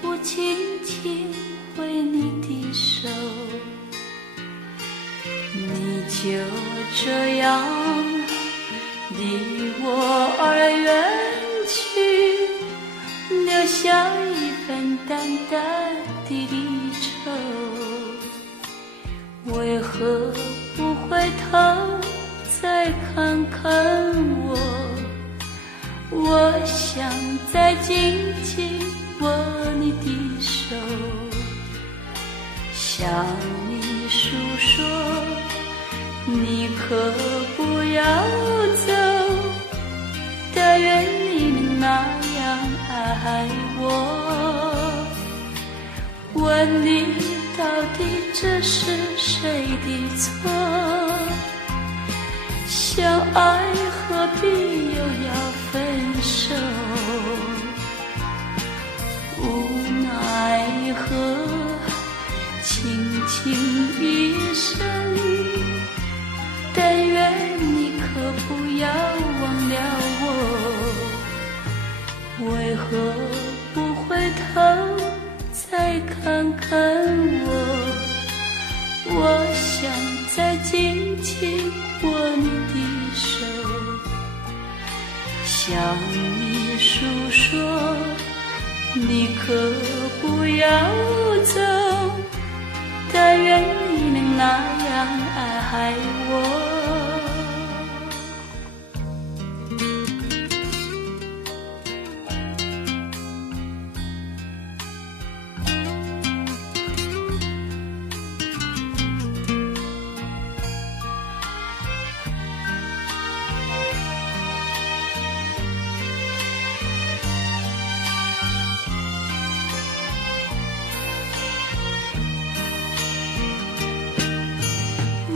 不轻轻挥你的手？你就这样离我而远去，留下一份淡淡的离愁。为何不回头再看看我？我想再紧紧握你的手，向你诉说，你可不要走，但愿你能那样爱我。问你到底这是谁的错？相爱何必又要分手？无奈何，轻轻一声，但愿你可不要忘了我。为何不回头再看看我？我想再紧紧握你的手，向你诉说，你可不要走，但愿你能那样爱我。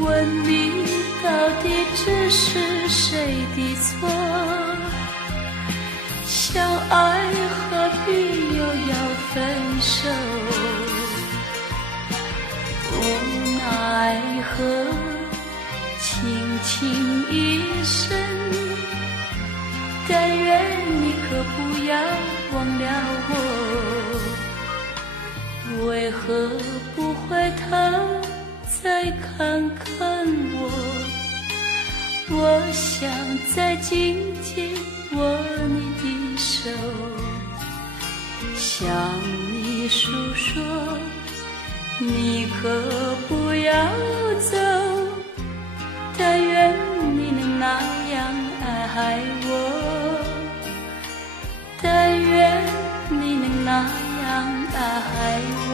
问你到底这是谁的错？相爱何必又要分手？无奈何，轻轻一声，但愿你可不要忘了我。为何不回头再看看我？我想再紧紧握你的手，向你诉说，你可不要走，但愿你能那样爱我，但愿你能那样爱我。